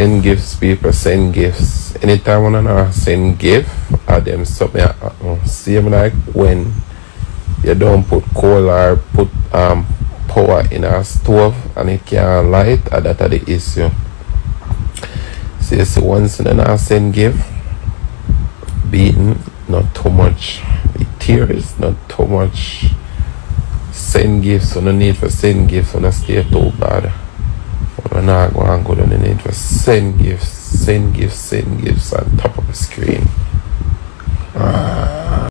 Send gifts, people, send gifts. Anytime when I send gift, or them something same like when you don't put coal or put power in a stove and it can't light, or that are the issue. So you see, once then I send gift, beaten, not too much tears, not too much send gifts, so no need for send gifts, so no stay too bad. But when I go and go, then you need for send gifts on top of the screen.